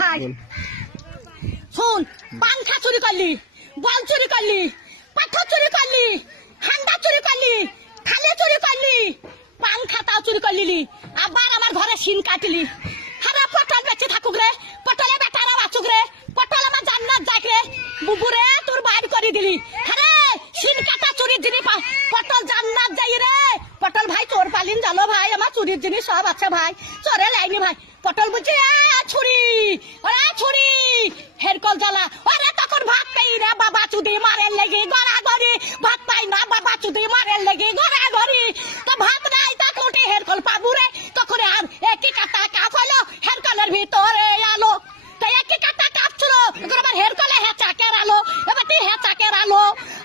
ভাই শুন, পাংখা চুরি করলি, বল চুরি করলি, পাথর চুরি করলি, হান্ডা চুরি করলি, থালে চুরি করলি, পাংখাটাও চুরি করলি, আবার আমার ঘরে সিন কাটলি। হারা পটল বেঁচে থাকুক রে, পটলে বেটারা বাঁচুক রে, পটল আমার জান্নাত যাক রে, বুবুরে তোর বাইর করে দিলি। হারে সিন কাটা চুরির জিনিস পটল জান্নাত যাই রে। পটল ভাই তোর পালিন জানো ভাই, আমার চুরির জিনিস সব আছে ভাই, চরে লাইনি ভাই। পটল বুঝছি ছুরি, ওরা ছুরি হেরকল জ্বালা, ওরে তখন ভাত পাই না বাবা চুদি মারের লেগে গড়াগড়ি, ভাত পাই না বাবা চুদি মারের লেগে গড়াগড়ি, তো ভাত নাই তা কোটে হেরকল পাবু রে। তখন আর একই কাটা কাপ হলো হেরকলের ভিতরে আলো, তাই একই কাটা কাপ ছিল এখন আবার হেরকলে হেঁচাকের আলো, এবার তুই হেঁচাকের আলো,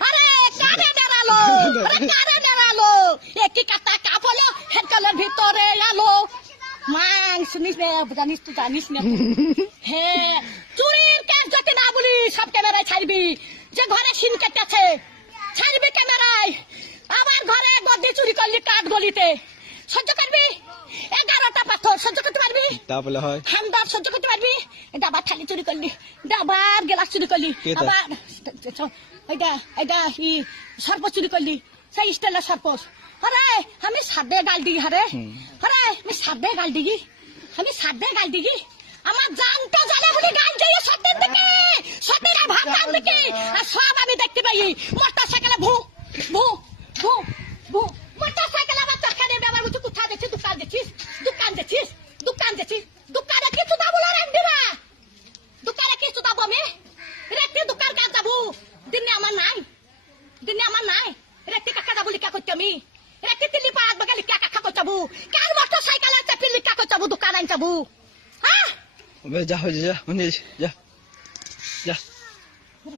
আরে কারে ডেরালো, আরে কারে ডেরালো, একই কাটা কাপ হলো হেরকলের ভিতরে আলো। মাং শুনিস না, জানিস তো জানিস না, হ্যাঁ চুরির কাজ যাতে না বলি সব ক্যামেরায় ছাড়বি, যে ঘরে সিন কেটেছে ছাড়বি ক্যামেরায়। আবার ঘরে গদ্দি চুরি করলি কাঠ গলিতে, সহ্য করবি? 11টা পাথর সহ্য করতে পারবি? তাহলে হয় হামদার সহ্য করতে পারবি? ডাবার থালি চুরি করলি, ডাবার গেলাস চুরি করলি, আবার এটা এটা সর্প চুরি করলি, সেই স্টাইলের সর্প। আরে আমি সাদে গাল দিই, হারে আরে আমি সাদে গাল দিই, আমি সাদে গাল দিই, আমার জানতে জালে বলি গাল যাই সত্যের দিকে, সত্যের ভাতার দিকে, আর সব আমি দেখতে পাই। মোটর সাইকেলে ভু ভু ভু ভু, মোটর সাইকেল আমার চরকা দেবে, আমার বুঝি কোথায় দেখছিস, দোকান দেখছিস, দোকান দেখছিস, দোকান দেখছিস, দোকানে কিছু দাবো না রাখবি না, দোকানে কিছু দাবো আমি রেখে দোকান কাজ যাবো, দিনে আমার নাই, দিনে আমার নাই, রেখে কাকা যাবো লিখা করতে আমি, রেখে তিলি পাঁচ বাগে লিখা কাকা করতে যাবো, কার মোটর সাইকেলে চাপি লিখা করতে যাবো, দোকান আন যাবো। হ্যাঁ যা যা যা যা